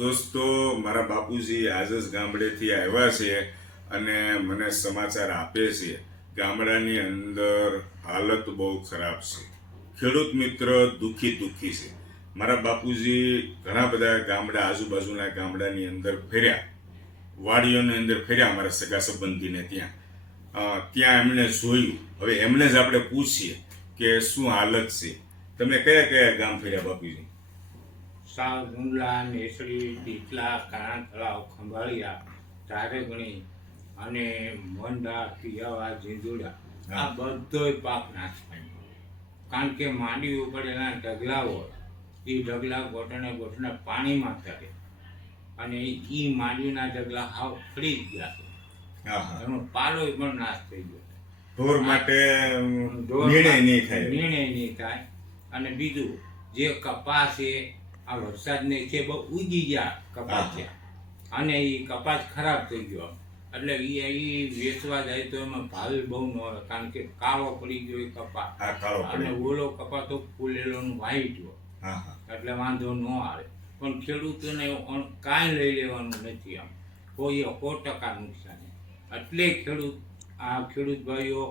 દોસ્તો, મારા બાપુજી આજ જ ગામડેથી આવ્યા છે અને મને સમાચાર આપે છે ગામડાની અંદર હાલત બહુ ખરાબ છે. ખેડૂત મિત્ર દુઃખી છે. મારા બાપુજી ઘણા બધા ગામડા, આજુબાજુના ગામડાની અંદર ફર્યા, વાડીઓની અંદર ફર્યા, મારા સગા સંબંધીને ત્યાં એમણે જોયું. હવે એમને જ આપણે પૂછીએ કે શું હાલત છે. તમે કયા કયા ગામ ફર્યા બાપુજી? સાવ ગુંડલા, નેસડી, ટીટલા, કાણાતળાવ, ખંભાળિયા, ધારેગણી અને મોંડા, પિયાવા, ઝીંઝુડા, આ બધોય પાક નાશ પામ્યો. કારણ કે માંડી ઉપડેલા ઢગલા હોય, એ ઢગલા ગોઠણે પાણીમાં તરે અને એ માંડીના ઢગલા હાવ ફરી જ ગયા છે. એનો પાલો પણ નાશ થઈ ગયો. ઢોર માટે નિર્ણય નહીં થાય. અને બીજું જે કપાસ છે, આ વરસાદને છે બહુ ઉગી ગયા કપાસ છે અને એ કપાસ ખરાબ થઈ ગયો. એટલે એ વેચવા જાય તો એમાં ભાવ બહુ ન હોય, કારણ કે કાળો પડી ગયો એ કપાસ અને ઓલો કપાસ તો ફૂલેલો વાઈટ હોય, એટલે વાંધો ન આવે. પણ ખેડૂતોને કાંઈ લઈ લેવાનું નથી. આમ કોઈ 100% નુકસાન. એટલે ખેડૂત ભાઈઓ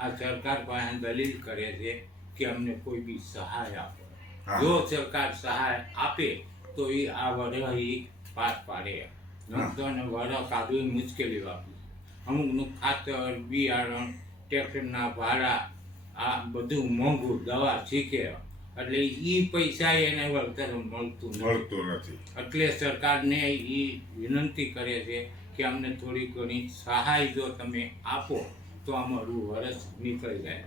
આ સરકાર પાસે દલીલ કરે છે કે અમને કોઈ બી સહાય આપો. જો સરકાર સહાય આપે તો એ આ વરહ પાસ પાડે. નકતોને વરહ કાઢવી મુશ્કેલી વાપરી. અમુકનું ખાતર, બિયારણ, ટ્રેક્ટરના ભાડા, આ બધું મોંઘું, દવા શીખે, એટલે એ પૈસા એને વળતર મળતું નથી. એટલે સરકારને એ વિનંતી કરે છે કે અમને થોડી ઘણી સહાય જો તમે આપો તો અમારું વરસ નીકળી જાય.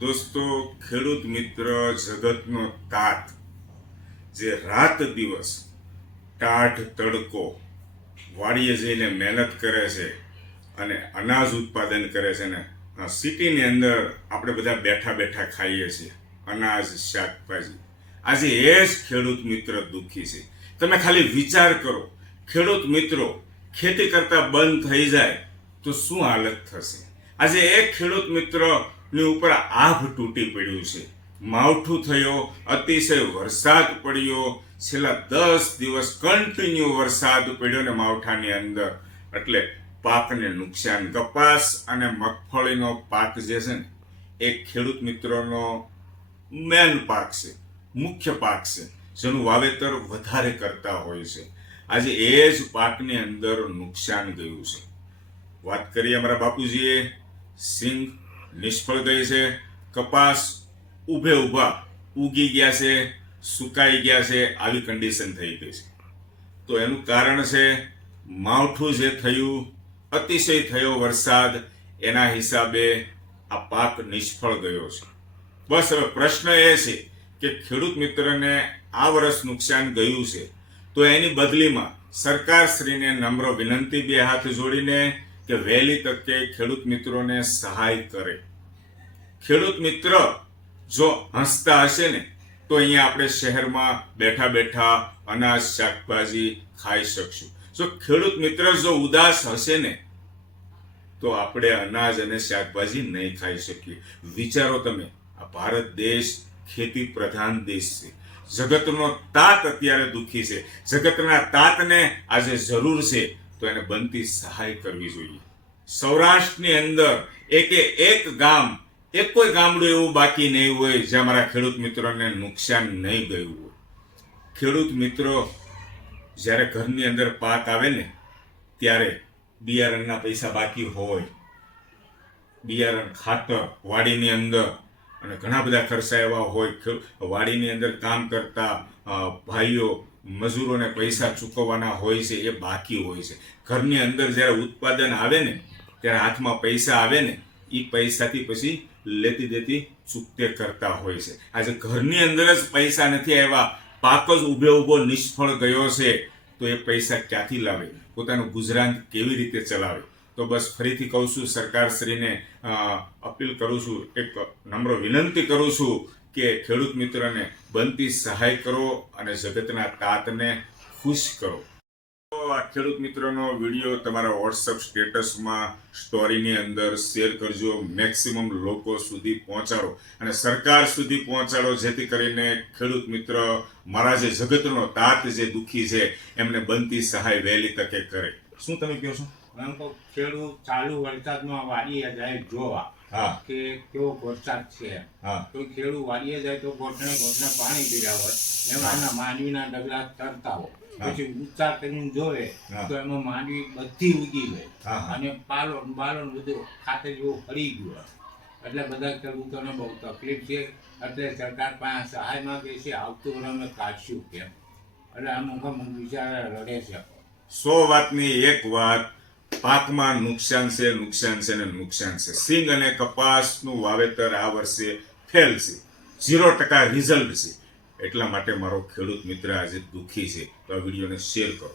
દોસ્તો, ખેડૂત મિત્ર જગતનો તાત, જે રાત દિવસ ટાઢ તડકો વાડીએ જઈને મહેનત કરે છે અને અનાજ ઉત્પાદન કરે છે ને સિટીની અંદર આપણે બધા બેઠા બેઠા ખાઈએ છીએ અનાજ, શાકભાજી. આજે એ જ ખેડૂત મિત્ર દુઃખી છે. તમે ખાલી વિચાર કરો, ખેડૂત મિત્રો ખેતી કરતા બંધ થઈ જાય તો શું હાલત થશે. આજે એક ખેડૂત મિત્ર ની ઉપર આભ તૂટી પડ્યું છે. માવઠું થયો, અતિશય વરસાદ પડ્યો, છેલ્લા 10 દિવસ કન્ટિન્યુ વરસાદ પડ્યો ને માવઠાની અંદર, એટલે પાકને નુકસાન. કપાસ અને મગફળીનો પાક જે છે ને એ ખેડૂત મિત્રોનો મેન પાક છે, મુખ્ય પાક છે, જેનું વાવેતર વધારે કરતા હોય છે. આજે એ જ પાકની અંદર નુકસાન ગયું છે. વાત કરીએ અમારા બાપુજીએ, સિંગ નિષ્ફળ ગઈ છે, કપાસ ઊભા ઉગી ગયા છે, સુકાઈ ગયા છે, આવી કન્ડિશન થઈ ગઈ છે. તો એનું કારણ છે માવઠું જે થયું, અતિશય થયો વરસાદ, એના હિસાબે આ પાક નિષ્ફળ ગયો છે. બસ હવે પ્રશ્ન એ છે કે ખેડૂત મિત્રને આ વર્ષ નુકસાન ગયું છે તો એની બદલીમાં સરકારશ્રીને નમ્ર વિનંતી, બે હાથ જોડીને, કે વહેલી તકે ખેડૂત મિત્રોને સહાય કરે. ખેડૂત મિત્ર જો હસતા હશે ને તો અહીંયા આપણે શહેરમાં બેઠા બેઠા અનાજ, શાકભાજી ખાઈ શકશું. જો ખેડૂત મિત્ર જો ઉદાસ હશે ને તો આપણે અનાજ અને શાકભાજી નહીં ખાઈ શકીએ. વિચારો તમે, આ ભારત દેશ ખેતી પ્રધાન દેશ છે. જગતનો તાત અત્યારે દુઃખી છે. જગતના તાતને આજે જરૂર છે તો એને બનતી સહાય કરવી જોઈએ. સૌરાષ્ટ્રની અંદર એક ગામ, કોઈ ગામડું એવું બાકી નહીં હોય જ્યાં મારા ખેડૂત મિત્રોને નુકસાન નહીં ગયું હોય. ખેડૂત મિત્રો જ્યારે ઘરની અંદર પાક આવે ને ત્યારે બિયારણના પૈસા બાકી હોય, બિયારણ, ખાતર વાડીની અંદર, અને ઘણા બધા ખર્ચા એવા હોય. વાડીની અંદર કામ કરતા ભાઈઓ, મજૂરોને પૈસા ચૂકવવાના હોય છે, એ બાકી હોય છે. ઘરની અંદર જ્યારે ઉત્પાદન આવે ને ત્યારે હાથમાં પૈસા આવે ને એ પૈસાથી પછી લેતી દેતી ચૂકતે કરતા હોય છે. આજે ઘરની અંદર જ પૈસા નથી આવ્યા, પાક જ ઊભો નિષ્ફળ ગયો છે, તો એ પૈસા ક્યાંથી લાવે, પોતાનું ગુજરાન કેવી રીતે ચલાવે? તો બસ ફરીથી કહું છું, સરકારશ્રીને અપીલ કરું છું, એક નમ્ર વિનંતી કરું છું કે ખેડૂત મિત્રને બનતી સહાય કરો અને જગતના તાતને ખુશ કરો. તો આ ખેડૂત મિત્રોનો વિડીયો તમારા વોટ્સઅપ સ્ટેટસમાં સ્ટોરીની અંદર શેર કરજો, મેક્સિમમ લોકો સુધી પહોંચાડો અને સરકાર સુધી પહોંચાડો, જેથી કરીને ખેડૂત મિત્ર મારા જે જગતનો તાત જે દુઃખી છે એમને બનતી સહાય વહેલી તકે કરે. શું તમે કહો છો? એમ કહું, ખેડૂત ચાલુ વરસાદમાં વાડીએ જાય જોવા હા કે કેવો વરસાદ છે. હા તો ખેડૂત વાડીએ જાય તો ઘોટણે પાણી પીર્યા હોય, એમાં એના માંડવીના ડગલા તરતા હોય, હા. પછી ઊંચા કરીને જોવે હા. તો એમાં માંડવી બધી ઉગી ગઈ હા, હા. અને પાલો બાલો બધું ખાતે જેવું ફરી ગયું. એટલે બધા ખેડૂતોને બહુ તકલીફ છે. એટલે સરકાર પાસે સહાય માંગે છે, આવતું વર્ષ અમે કાઢશું કેમ. એટલે અમુક બિચારા રડે છે. 100 વાતની એક વાત, પાકમાં નુકસાન છે ને નુકસાન છે. સિંગ અને કપાસનું વાવેતર આ વર્ષે ફેલ છે, 0% રિઝલ્ટ છે. એટલા માટે મારો ખેડૂત મિત્ર આજે દુઃખી છે. તો આ વિડીયોને શેર કરો.